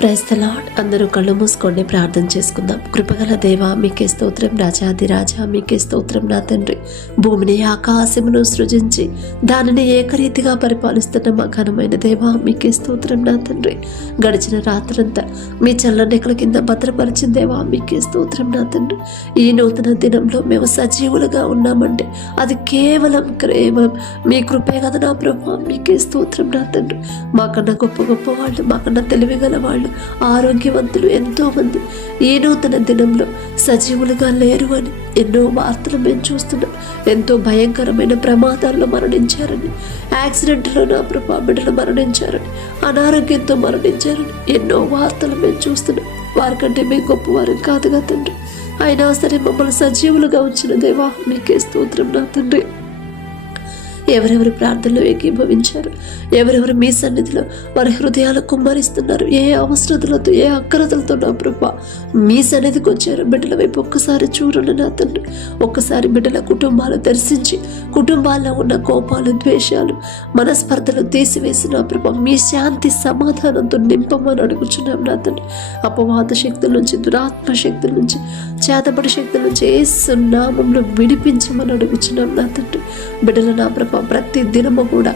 Praise the lord. అందరూ కళ్ళు మూసుకోండి, ప్రార్థన చేసుకుందాం. కృపగల దేవా మీకే స్తోత్రం, రాజాది రాజా మీకే స్తోత్రం. నా తండ్రి, భూమిని ఆకాశమును సృజించి దానిని ఏకరీతిగా పరిపాలిస్తున్న మా ఘనమైన దేవా మీకే స్తోత్రం. నా తండ్రి, గడిచిన రాత్రంతా మీ చల్లనెక్కల కింద భద్రపరిచిన దేవా మీకే స్తోత్రం. నా తండ్రి, ఈ నూతన దినంలో మేము సజీవులుగా ఉన్నామంటే అది కేవలం మీ కృపే కదా నా ప్రభా, మీకే స్తోత్రం. నా తండ్రి, మాకన్నా గొప్ప గొప్ప వాళ్ళు, మాకన్నా తెలివిగల వాళ్ళు, ఆరోగ్యవంతులు ఎంతోమంది ఈ నూతన దినంలో సజీవులుగా లేరు అని ఎన్నో వార్తలు మేము చూస్తున్నాం. ఎంతో భయంకరమైన ప్రమాదాల్లో మరణించారని, యాక్సిడెంట్లో నా ప్రభా బిడ్డలు మరణించారని, అనారోగ్యంతో మరణించారని ఎన్నో వార్తలు మేము చూస్తున్నాం. వారికంటే మేము గొప్పవారు కాదుగా తండ్రి, అయినా సరే మమ్మల్ని సజీవులుగా ఉంచిన దేవా మీకే స్తోత్రం. నా తండ్రి, ఎవరెవరు ప్రార్థనలో ఏకీభవించారు, ఎవరెవరు మీ సన్నిధిలో వారి హృదయాలు కుమ్మరిస్తున్నారు, ఏ అవసరతలతో ఏ అక్కరతలతో నా ప్రభా మీ సన్నిధికి వచ్చారు, బిడ్డల వైపు ఒక్కసారి చూడండి నా తండ్రి. ఒక్కసారి బిడ్డల కుటుంబాలు దర్శించి కుటుంబాల్లో ఉన్న కోపాలు, ద్వేషాలు, మనస్పర్ధలు తీసివేసి నా ప్రభా మీ శాంతి సమాధానంతో నింపమని అడుగుచున్నాం నా తండ్రి. అపవాద శక్తుల నుంచి, దురాత్మ శక్తుల నుంచి, చేతబడి శక్తుల నుంచి యేసు నామములో విడిపించమని అడుగుచున్నాం నా తండ్రి. బిడ్డల నా ప్రభా ప్రతి దినము కూడా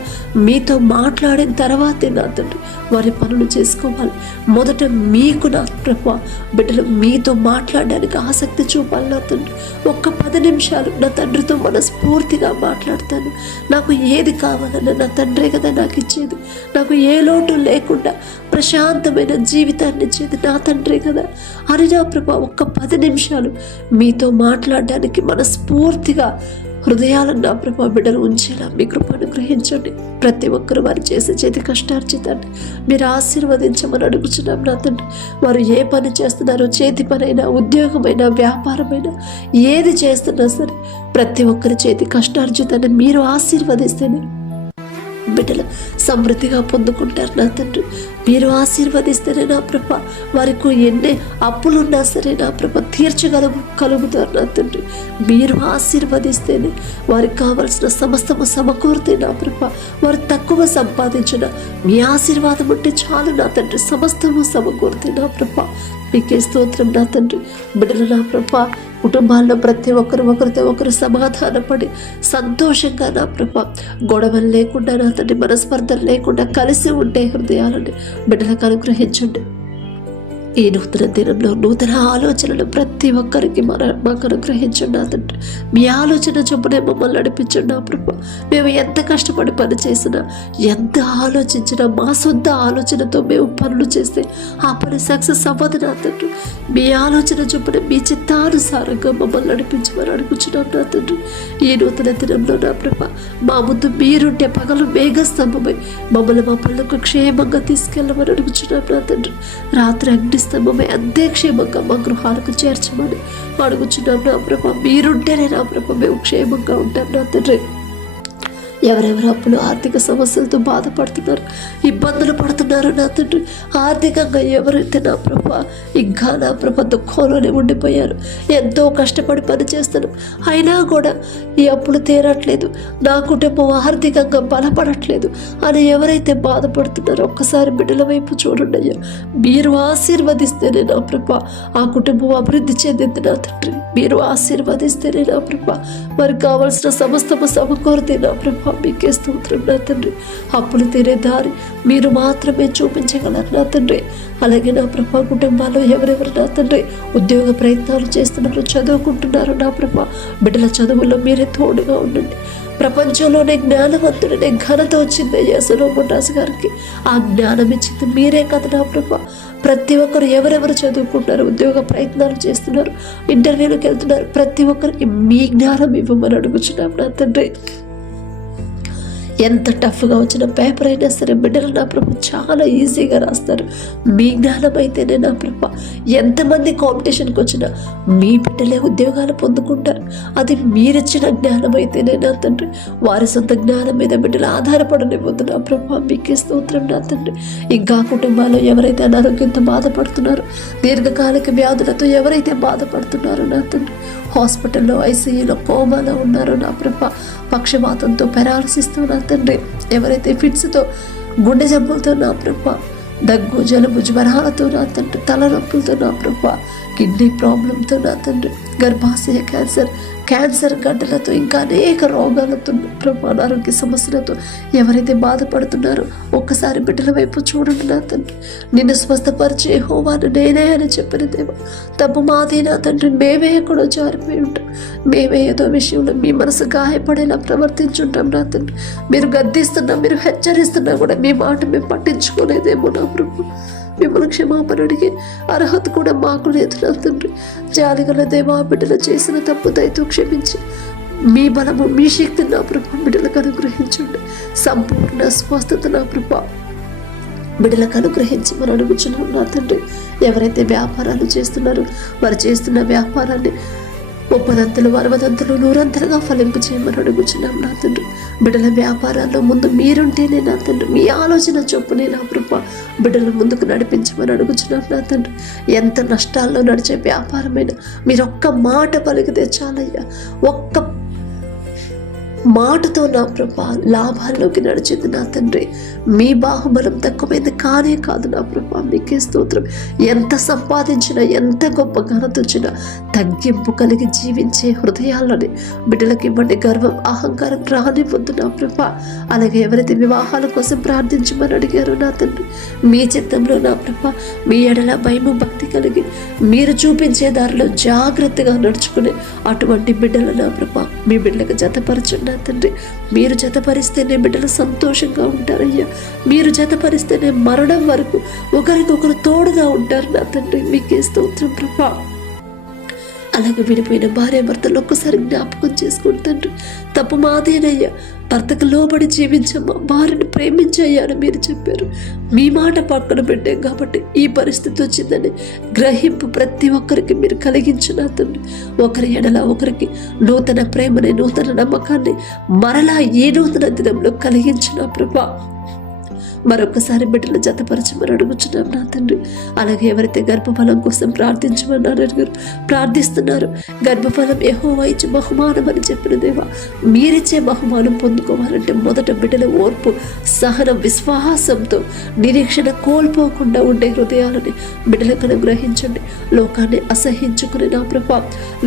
మీతో మాట్లాడిన తర్వాతే నా తండ్రి వారి పనులు చేసుకోవాలి. మొదట మీకు నా ప్రభా బిడ్డలు మీతో మాట్లాడడానికి ఆసక్తి చూపాలి నా తండ్రి. ఒక్క 10 నిమిషాలు నా తండ్రితో మనస్ఫూర్తిగా మాట్లాడతాను. నాకు ఏది కావాలన్నా నా తండ్రే కదా నాకు ఇచ్చేది. నాకు ఏ లోటు లేకుండా ప్రశాంతమైన జీవితాన్ని ఇచ్చేది నా తండ్రే కదా అని నా ప్రభా ఒక్క 10 నిమిషాలు మీతో మాట్లాడడానికి మనస్ఫూర్తిగా హృదయాలను నా ప్రభా బిడ్డలు ఉంచేలా మీ కృపను గ్రహించండి. ప్రతి ఒక్కరు వారు చేసే చేతి కష్టార్జితాన్ని మీరు ఆశీర్వదించమని అడుగుచున్నాం నా తండ్రి. వారు ఏ పని చేస్తున్నారో, చేతి పనైనా, ఉద్యోగమైనా, వ్యాపారమైనా, ఏది చేస్తున్నా సరే ప్రతి ఒక్కరి చేతి కష్టార్జితాన్ని మీరు ఆశీర్వదిస్తేనే బిడ్డలు సమృద్ధిగా పొందుకుంటారు నా తండ్రి. మీరు ఆశీర్వదిస్తేనే నా ప్రభ వారికి ఎన్ని అప్పులున్నా సరే నా ప్రభ కలుగుతారు నా తండ్రి. మీరు ఆశీర్వదిస్తేనే వారికి కావలసిన సమస్తము సమకూరితే నా ప్రభ వారు తక్కువ సంపాదించిన మీ ఆశీర్వాదం ఉంటే చాలు నా తండ్రి. సమస్తము సమకూరితే నా ప్రభ మీకే స్తోత్రం నా తండ్రి. బిడ్డలు నా ప్రభ కుటుంబాల్లో ప్రతి ఒక్కరు ఒకరితో ఒకరు సమాధానపడి సంతోషంగా నా ప్రభ గొడవలు లేకుండా నా తండ్రి, మనస్పర్ధలు లేకుండా కలిసి ఉండే హృదయాలని బిడ్డలకు అనుగ్రహించండి. ఈ నూతన దినంలో నూతన ఆలోచనలు ప్రతి ఒక్కరికి మాకు అనుగ్రహించండి నా తండ్రి. మీ ఆలోచన చొప్పునే మమ్మల్ని నడిపించండి నా ప్రభ. మేము ఎంత కష్టపడి పని చేసినా, ఎంత ఆలోచించినా, మా సొంత ఆలోచనతో మేము పనులు చేస్తే ఆ పని సక్సెస్ అవ్వదు నా తండ్రి. మీ ఆలోచన చొప్పున మీ చిత్తానుసారంగా మమ్మల్ని నడిపించమని అడుగుచున్నాం నా తండ్రి. ఈ నూతన దినంలో నా ప్రభ మా ముందు మీరుంటే పగలు మేఘస్తంభమై మమ్మల్ని మా పనులకు క్షేమంగా తీసుకెళ్ళమని అడుగుచున్నాం నా తండ్రి. రాత్రి అగ్నిస్తంభమై అంతే క్షేమంగా మా గృహాలకు చేర్చమని అడుగుచున్నాం నా ప్రభ. మీరుంటేనే నా ప్రభ మేము క్షేమంగా ఉంటాం నా తండ్రి. ఎవరెవరు అప్పులు, ఆర్థిక సమస్యలతో బాధపడుతున్నారు, ఇబ్బందులు పడుతున్నారు నా తండ్రి. ఆర్థికంగా ఎవరైతే నా ప్రభ ఇంకా నా ప్రభ దుఃఖంలోనే ఉండిపోయారు, ఎంతో కష్టపడి పని చేస్తాను అయినా కూడా ఈ అప్పులు తీరట్లేదు, నా కుటుంబం ఆర్థికంగా బలపడట్లేదు అని ఎవరైతే బాధపడుతున్నారో ఒక్కసారి బిడ్డల వైపు చూడండి అయ్యా. మీరు ఆశీర్వదిస్తేనే నా ప్రభ ఆ కుటుంబం అభివృద్ధి చెందింది నా తండ్రి. మీరు ఆశీర్వదిస్తేనే నా ప్రభ వారికి కావాల్సిన సమస్తము సమకూరితే నా ప్రభ మీకే స్తోత్రం నా తండ్రి. అప్పులు తీరే దారి మీరు మాత్రమే చూపించగలరు నా తండ్రి. అలాగే నా ప్రభా కుటుంబాల్లో ఎవరెవరు నా తండ్రి ఉద్యోగ ప్రయత్నాలు చేస్తున్నారు, చదువుకుంటున్నారు నా ప్రభా బిడ్డల చదువుల్లో మీరే తోడుగా ఉండండి. ప్రపంచంలోనే జ్ఞానవంతుడనే ఘనత వచ్చింది అయ్యా సొలొమోను రాజు గారికి. ఆ జ్ఞానం ఇచ్చింది మీరే కదా నా ప్రభా. ప్రతి ఒక్కరు ఎవరెవరు చదువుకుంటున్నారు, ఉద్యోగ ప్రయత్నాలు చేస్తున్నారు, ఇంటర్వ్యూలకు వెళ్తున్నారు, ప్రతి ఒక్కరికి మీ జ్ఞానం ఇవ్వమని అడుగుచున్నాం నా తండ్రి. ఎంత టఫ్గా వచ్చిన పేపర్ అయినా సరే బిడ్డలు నా ప్రభు చాలా ఈజీగా రాస్తారు. మీ జ్ఞానం అయితేనే నా ప్రభు ఎంతమంది కాంపిటీషన్కి వచ్చినా మీ బిడ్డలే ఉద్యోగాలు పొందుకుంటారు. అది మీరిచ్చిన జ్ఞానం అయితేనే నా తండ్రి. వారి సొంత జ్ఞానం మీద బిడ్డలు ఆధారపడనివ్వద్దు నా ప్రభు మీకే స్తోత్రం నా తండ్రి. ఇంకా కుటుంబాల్లో ఎవరైతే అనారోగ్యంతో బాధపడుతున్నారో, దీర్ఘకాలిక వ్యాధులతో ఎవరైతే బాధపడుతున్నారో నా తండ్రి, హాస్పిటల్లో, ఐసీయూలో, కోమాలో ఉన్నారో నా ప్రభ, పక్షవాతంతో, పెరాలసిస్తో నా తండ్రి, ఎవరైతే ఫిట్స్తో, గుండె జబ్బులతో నా ప్రభ దగ్గు జలుబు జ్వరాలతో నా తండ్రి, తలనొప్పులతో నా ప్రభా, కిడ్నీ ప్రాబ్లంతో నా తండ్రి, గర్భాశయ క్యాన్సర్ గడ్డలతో ఇంకా అనేక రోగాలతో ప్రభా, ఆరోగ్య సమస్యలతో ఎవరైతే బాధపడుతున్నారో ఒక్కసారి బిడ్డల వైపు చూడండి నా తండ్రి. నిన్ను స్వస్థపరిచే యెహోవాను నేనే అని చెప్పిన దేవా, తప్పు మాదే నా తండ్రి. మేమే కూడా జారిపోయి ఉంటాం, మేమే ఏదో విషయంలో మీ మనసు గాయపడేలా ప్రవర్తించుంటాం నా తండ్రి. మీరు గద్దిస్తున్నా, మీరు హెచ్చరిస్తున్నా కూడా మీ మాట మేము పట్టించుకోలేదేమో నా ప్రభు. మిమ్మల్ని క్షమాపణ అడిగే అర్హత కూడా మాకు లేదు నా తండ్రి. జాలిగల దేవా, బిడ్డలు చేసిన తప్పు దయతో క్షమించి మీ బలము మీ శక్తిని నా ప్రభా బిడ్డలకు అనుగ్రహించండి. సంపూర్ణ స్వస్థత నా ప్రభా బిడ్డలకు అనుగ్రహించి మనం అడుగుచున్నాం నా తండ్రి. ఎవరైతే వ్యాపారాలు చేస్తున్నారో వారు చేస్తున్న వ్యాపారాన్ని 30 60 100 ఫలింపు చేయమని అడుగుచున్నాం నా తండ్రి. బిడ్డల వ్యాపారాల్లో ముందు మీరుంటేనే నా తండ్రి, మీ ఆలోచన చొప్పునే నా ప్రభా బిడ్డల ముందుకు నడిపించమని అడుగుచున్నాం నా తండ్రి. ఎంత నష్టాల్లో నడిచే వ్యాపారమైనా మీరు ఒక్క మాట పలికితే చాలయ్యా, ఒక్క మాటతో నా ప్రభా లాభాల్లోకి నడిచింది నా తండ్రి. మీ బాహుబలం తక్కువైంది కానే కాదు నా ప్రభా, మీకే స్తోత్రం. ఎంత సంపాదించినా, ఎంత గొప్ప ఘనత వచ్చినా తగ్గింపు కలిగి జీవించే హృదయాలని బిడ్డలకి ఇవ్వండి. గర్వం అహంకారం రానివ్వద్దు నా ప్రభా. అలాగే ఎవరైతే వివాహాల కోసం ప్రార్థించమని అడిగారో నా తండ్రి, మీ చిత్తంలో నా ప్రభా మీ ఎడల భయము భక్తి కలిగి మీరు చూపించే దారిలో జాగ్రత్తగా నడుచుకునే అటువంటి బిడ్డలు నా ప్రభా మీ బిడ్డలకు జతపరచండి నా తండ్రి. మీరు జతపరిస్తేనే బిడ్డలు సంతోషంగా ఉంటారయ్యా. మీరు జతపరిస్తేనే మరణం వరకు ఒకరికొకరు తోడుగా ఉంటారు నా తండ్రి. మీకే స్తోత్రం ప్రభా. అలాగే విడిపోయిన భార్య భర్తలు ఒక్కసారి జ్ఞాపకం చేసుకుని తండ్రి, తప్పు మాదేనయ్యా, భర్తకు లోబడి జీవించమ్మా, భార్యను ప్రేమించయ్యా అని మీరు చెప్పారు. మీ మాట పక్కన పెట్టాం కాబట్టి ఈ పరిస్థితి వచ్చిందని గ్రహింపు ప్రతి ఒక్కరికి మీరు కలిగించిన తండ్రి. ఒకరి ఎడల ఒకరికి నూతన ప్రేమని, నూతన నమ్మకాన్ని మరలా ఏ నూతన దినంలో కలిగించిన ప్రభా మరొకసారి బిడ్డలు జతపరచమని అడుగుచున్నాం నా తండ్రి. అలాగే ఎవరైతే గర్భఫలం కోసం ప్రార్థిస్తున్నారు, గర్భఫలం యెహోవా ఇచ్చే బహుమానం అని చెప్పిన దేవా, మీరిచ్చే బహుమానం పొందుకోవాలంటే మొదట బిడ్డల ఓర్పు, సహనం, విశ్వాసంతో నిరీక్షణ కోల్పోకుండా ఉండే హృదయాలని బిడ్డలకు అనుగ్రహించండి. లోకాన్ని అసహించుకుని నా ప్రభా,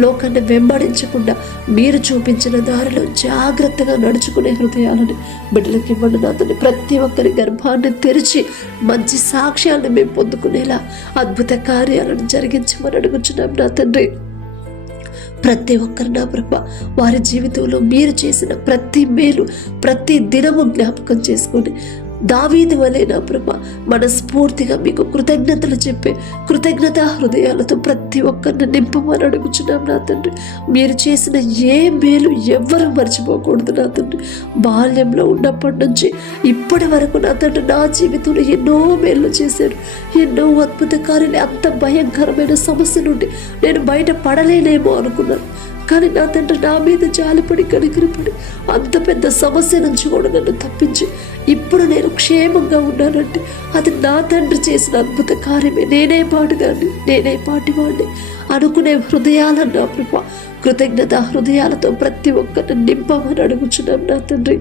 లోకాన్ని వెంబడించకుండా మీరు చూపించిన దారిలో జాగ్రత్తగా నడుచుకునే హృదయాలని బిడ్డలకు ఇవ్వండి నా తండ్రి. ప్రతి ఒక్కరి గర్భాన్ని తెరిచి మంచి సాక్ష్యాలను మేము పొందుకునేలా అద్భుత కార్యాలను జరిగించమని అడుగుచున్నాం నా తండ్రి. ప్రతి ఒక్కరు నా ప్రభా వారి జీవితంలో మీరు చేసిన ప్రతి మేలు ప్రతి దినము జ్ఞాపకం చేసుకొని దావీదు వలె నా ప్రభా మనస్ఫూర్తిగా మీకు కృతజ్ఞతలు చెప్పే కృతజ్ఞతా హృదయాలతో ప్రతి ఒక్కరిని నింపమని అడుగుచున్నాం నా తండ్రి. మీరు చేసిన ఏ మేలు ఎవ్వరూ మర్చిపోకూడదు నా తండ్రి. బాల్యంలో ఉన్నప్పటి నుంచి ఇప్పటి వరకు నా తండ్రి నా జీవితంలో ఎన్నో మేలు చేశారు, ఎన్నో అద్భుత కార్యాలు. అంత భయంకరమైన సమస్య నుండి నేను బయట పడలేనేమో అనుకున్నాను, కానీ నా తండ్రి నా మీద జాలిపడి కనికరపడి అంత పెద్ద సమస్య నుంచి కూడా నన్ను తప్పించి ఇప్పుడు నేను క్షేమంగా ఉన్నానంటే అది నా తండ్రి చేసిన అద్భుత కార్యమే. నేనే పాటుగాని, నేనే పాటివాడిని అనుకునే హృదయాలను నా ప్రభా కృతజ్ఞత హృదయాలతో ప్రతి ఒక్కరిని నింపమని అడుగుచున్నాం నా తండ్రి.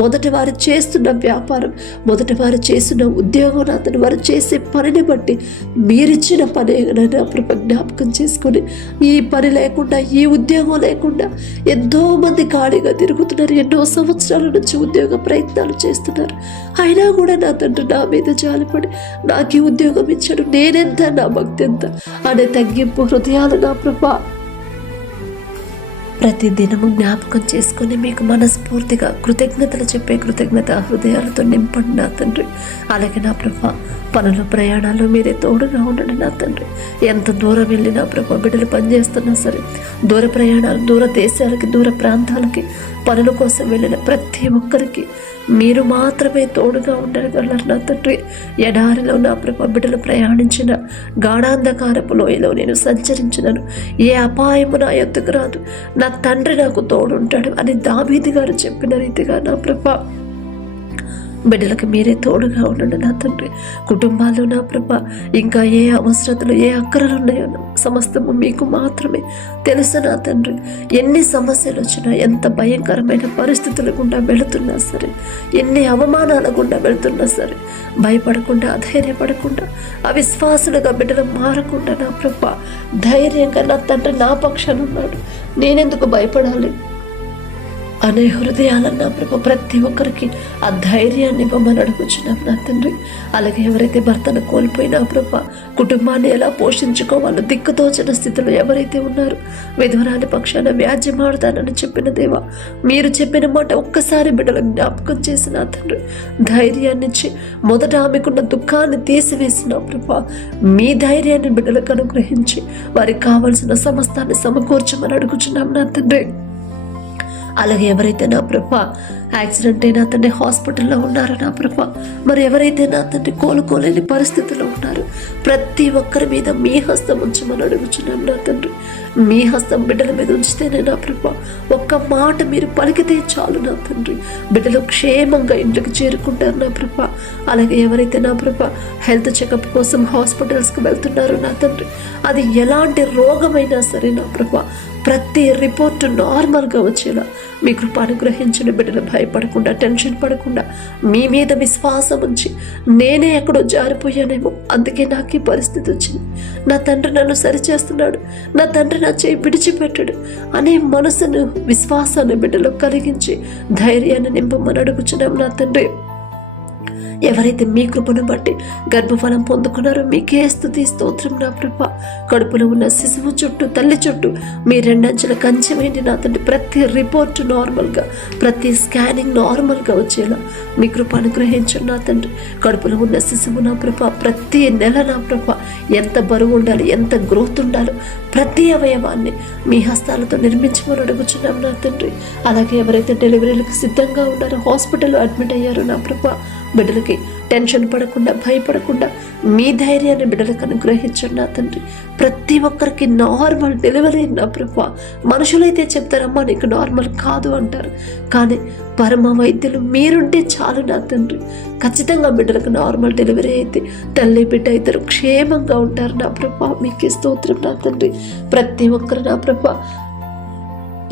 మొదటి వారు చేస్తున్న వ్యాపారం, మొదటి వారు చేస్తున్న ఉద్యోగం, నా తండ్రి వారు చేసే పనిని బట్టి మీరిచ్చిన పని నా ప్రభ జ్ఞాపకం చేసుకొని, ఈ పని లేకుండా, ఈ ఉద్యోగం లేకుండా ఎంతోమంది ఖాళీగా తిరుగుతున్నారు, ఎన్నో సంవత్సరాల నుంచి ఉద్యోగ ప్రయత్నాలు చేస్తున్నారు. అయినా కూడా నా తండ్రి నా మీద జాలిపడి నాకు ఈ ఉద్యోగం ఇచ్చాడు, నేనెంత, నా భక్తి ఎంత అనే తగ్గింపు హృదయాలు నా ప్రభా ప్రతి దినము జ్ఞాపకం చేసుకొని మీకు మనస్ఫూర్తిగా కృతజ్ఞతలు చెప్పే కృతజ్ఞత హృదయాలతో నింపండి నా తండ్రి. అలాగే నా ప్రభా పనుల ప్రయాణాలు మీరే తోడుగా ఉండండి నా తండ్రి. ఎంత దూరం వెళ్ళి నా ప్రభా బిడ్డలు పనిచేస్తున్నా సరే, దూర ప్రయాణాలు, దూర దేశాలకి, దూర ప్రాంతాలకి పనుల కోసం వెళ్ళిన ప్రతి ఒక్కరికి మీరు మాత్రమే తోడుగా ఉండగలరు నా తండ్రి. ఎడారిలో నా ప్రభా బిడ్డలు ప్రయాణించిన, గాఢాంధకారపు లోయలో నేను సంచరించినను ఏ అపాయము నా యొద్దకు రాదు, నా తండ్రి నాకు తోడుంటాడు అని దావీదు గారు చెప్పిన రీతిగా నా ప్రభా బిడ్డలకు మీరే తోడుగా ఉండండి నా తండ్రి. కుటుంబాల్లో నా ప్రభ ఇంకా ఏ అవసరతలు ఏ అక్కరలు ఉన్నాయో సమస్తము మీకు మాత్రమే తెలుసు నా తండ్రి. ఎన్ని సమస్యలు వచ్చినా, ఎంత భయంకరమైన పరిస్థితుల గుండా వెళుతున్నా సరే, ఎన్ని అవమానాల గుండా వెళుతున్నా సరే, భయపడకుండా అధైర్యపడకుండా అవిశ్వాసులుగా బిడ్డలు మారకుండా నా ప్రభ ధైర్యంగా నా తండ్రి నా పక్షాన ఉన్నాడు, నేనెందుకు భయపడాలి అనే హృదయాలన్నా ప్రభు ప్రతి ఒక్కరికి ఆ ధైర్యాన్ని ఇవ్వమని అడుగుచున్నాం నా తండ్రి. అలాగే ఎవరైతే భర్తను కోల్పోయినా ప్రభు కుటుంబాన్ని ఎలా పోషించుకోవాలో దిక్కుతోచని స్థితిలో ఎవరైతే ఉన్నారో, విధవరాలి పక్షాన వ్యాజ్యమాడతానని చెప్పిన దేవా, మీరు చెప్పిన మాట ఒక్కసారి బిడ్డలు జ్ఞాపకం చేసిన తండ్రి, ధైర్యాన్ని ఇచ్చి మొదట ఆమెకున్న దుఃఖాన్ని తీసివేసిన ప్రభు మీ ధైర్యాన్ని బిడ్డలకు అనుగ్రహించి వారికి కావలసిన సమస్తాన్ని సమకూర్చమని అడుగుచున్నాం నా తండ్రి. అలాగే ఎవరైతే నా ప్రభ యాక్సిడెంట్ అయినా తండ్రి హాస్పిటల్లో ఉన్నారో నా ప్రభ, మరి ఎవరైతే నా తండ్రి కోలుకోలేని పరిస్థితుల్లో ఉన్నారు, ప్రతి ఒక్కరి మీద మీ హస్తం ఉంచమని అడుగుచున్నాను నా తండ్రి. మీ హస్తం బిడ్డల మీద ఉంచితేనే నా ప్రభ, ఒక్క మాట మీరు పలికితే చాలు నా తండ్రి, బిడ్డలు క్షేమంగా ఇంటికి చేరుకుంటారు నా ప్రభ. అలాగే ఎవరైతే నా ప్రభ హెల్త్ చెకప్ కోసం హాస్పిటల్స్కి వెళ్తున్నారో నా తండ్రి, అది ఎలాంటి రోగమైనా సరే నా ప్రభ ప్రతి రిపోర్టు నార్మల్గా వచ్చేలా మీ కృప అనుగ్రహించిన బిడ్డలు భయపడకుండా టెన్షన్ పడకుండా మీ మీద విశ్వాసం ఉంచి, నేనే ఎక్కడో జారిపోయానేమో అందుకే నాకు ఈ పరిస్థితి వచ్చింది, నా తండ్రి నన్ను సరిచేస్తున్నాడు, నా తండ్రి నా చేయి విడిచిపెట్టాడు అనే మనసును విశ్వాసాన్ని బిడ్డలో కలిగించి ధైర్యాన్ని నింపమని అడుగుచున్నాం నా తండ్రి. ఎవరైతే మీ కృపను బట్టి గర్భఫలం పొందుకున్నారో మీకే స్తుతి స్తోత్రం నా ప్రభ. కడుపులో ఉన్న శిశువు చుట్టూ తల్లి చుట్టూ మీ రెండంచెల కంచె వేయండి నా తండ్రి. ప్రతి రిపోర్ట్ నార్మల్గా, ప్రతి స్కానింగ్ నార్మల్గా వచ్చేలా మీ కృప అనుగ్రహించండి నా తండ్రి. కడుపులో ఉన్న శిశువు నా ప్రభ ప్రతి నెల నా ప్రభ ఎంత బరువు ఉండాలి, ఎంత గ్రోత్ ఉండాలో ప్రతి అవయవాన్ని మీ హస్తాలతో నిర్మించమని అడుగుచున్నాం నా తండ్రి. అలాగే ఎవరైతే డెలివరీలకు సిద్ధంగా ఉన్నారో, హాస్పిటల్లో అడ్మిట్ అయ్యారో నా ప్రభ, బిడ్డలకి టెన్షన్ పడకుండా భయపడకుండా మీ ధైర్యాన్ని బిడ్డలకు అనుగ్రహించండి నా తండ్రి. ప్రతి ఒక్కరికి నార్మల్ డెలివరీ నా ప్రభా. మనుషులైతే చెప్తారమ్మా నీకు నార్మల్ కాదు అంటారు, కానీ పరమ వైద్యులు మీరుంటే చాలు నా తండ్రి. ఖచ్చితంగా బిడ్డలకు నార్మల్ డెలివరీ అయితే తల్లి బిడ్డ ఇద్దరు క్షేమంగా ఉంటారు నా ప్రభా. మీకే స్తోత్రం నా తండ్రి. ప్రతి ఒక్కరు నా ప్రభా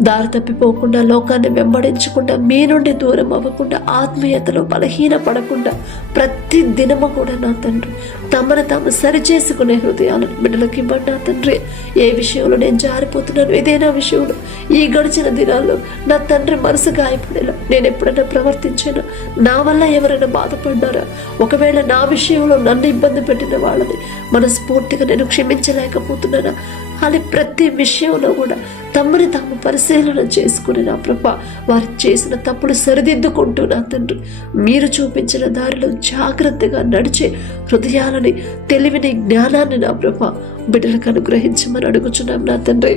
దారి తప్పిపోకుండా, లోకాన్ని వెంబడించకుండా, మీ నుండి దూరం అవ్వకుండా, ఆత్మీయతలో బలహీన పడకుండా ప్రతి దినము కూడా నా తండ్రి తమను తాము సరిచేసుకునే హృదయాలను బిడ్డలకు ఇవ్వండి నా తండ్రి. ఏ విషయంలో నేను జారిపోతున్నాను, ఏదైనా విషయంలో ఈ గడిచిన దినాల్లో నా తండ్రి మనసు గాయపడేలా నేను ఎప్పుడైనా ప్రవర్తించాను, నా వల్ల ఎవరైనా బాధపడ్డారా, ఒకవేళ నా విషయంలో నన్ను ఇబ్బంది పెట్టిన వాళ్ళని మనస్ఫూర్తిగా నేను క్షమించలేకపోతున్నానా అని ప్రతి విషయంలో కూడా తమని తాము పరిశీలన చేసుకుని నా ప్రభా వారు చేసిన తప్పులు సరిదిద్దుకుంటూ నా తండ్రి మీరు చూపించిన దారిలో జాగ్రత్తగా నడిచే హృదయాలని, తెలివిని, జ్ఞానాన్ని నా ప్రభా బిడ్డలకు అనుగ్రహించమని అడుగుచున్నాం నా తండ్రి.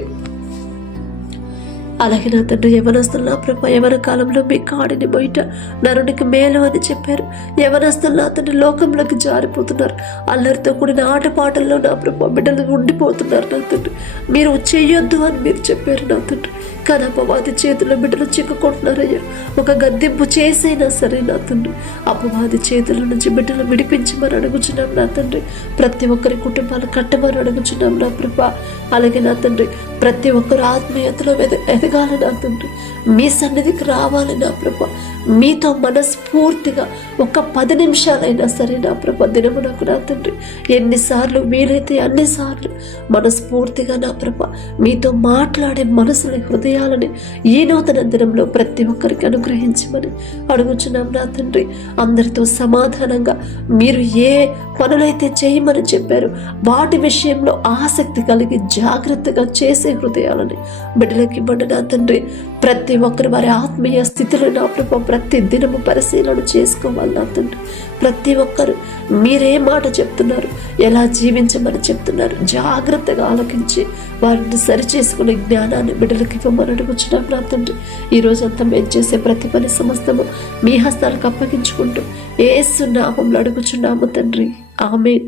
అలాగే నా తండ్రి యవనస్తులు నా ప్రభా యవన కాలంలో మీ కాడిని బయట నరునికి మేలు అని చెప్పారు. యవనస్తులు నా తండ్రి లోకంలోకి జారిపోతున్నారు, అల్లరితో కూడిన ఆటపాటల్లో నా ప్రభా బిడ్డలు ఉండిపోతున్నారు నా తండ్రి. మీరు చెయ్యొద్దు అని మీరు చెప్పారు నా తండ్రి, కానీ అపవాది చేతుల్లో బిడ్డలు చిక్కుకుంటున్నారయ్యా. ఒక గద్దెంపు చేసైనా సరే నా తండ్రి అపవాది చేతుల నుంచి బిడ్డలు విడిపించమని అడుగుచున్నాం నా తండ్రి. ప్రతి ఒక్కరి కుటుంబాలు కట్టమని అడుగుచున్నాం నా ప్రభా. అలాగే నా తండ్రి ప్రతి ఒక్కరు ఆత్మీయతలో ఎదగాలి నా తండ్రి, మీ సన్నిధికి రావాలి నా ప్రభా. మీతో మనస్ఫూర్తిగా ఒక 10 నిమిషాలైనా సరే నా ప్రభా దినమునకు నా తండ్రి ఎన్నిసార్లు వీలైతే అన్నిసార్లు మనస్ఫూర్తిగా నా ప్రభా మీతో మాట్లాడే మనసుని, హృదయాలని ఈ నూతన దినంలో ప్రతి ఒక్కరికి అనుగ్రహించమని అడుగుచున్నాం నా తండ్రి. అందరితో సమాధానంగా మీరు ఏ పనులైతే చేయమని చెప్పారు వాటి విషయంలో ఆసక్తి కలిగి జాగ్రత్తగా చేసే హృదయాలని బిడ్డలకి ఇవ్వండి నా తండ్రి. ప్రతి ఒక్కరు వారి ఆత్మీయ స్థితిలో నా ప్రభా ప్రతి దినము పరిశీలన చేసుకోవాలి నా తండ్రి. ప్రతి ఒక్కరు మీరే మాట చెప్తున్నారు, ఎలా జీవించమని చెప్తున్నారు జాగ్రత్తగా ఆలకించి వారిని సరిచేసుకునే జ్ఞానాన్ని బిడ్డలకి ఇవ్వమని అడుగుచున్నాం నా తండ్రి. ఈ రోజంతా మేము చేసే ప్రతి పని సమస్తము మీ హస్తాలకు అప్పగించుకుంటూ యేసు నామములో అడుగుచున్నాము తండ్రి. ఆమేన్.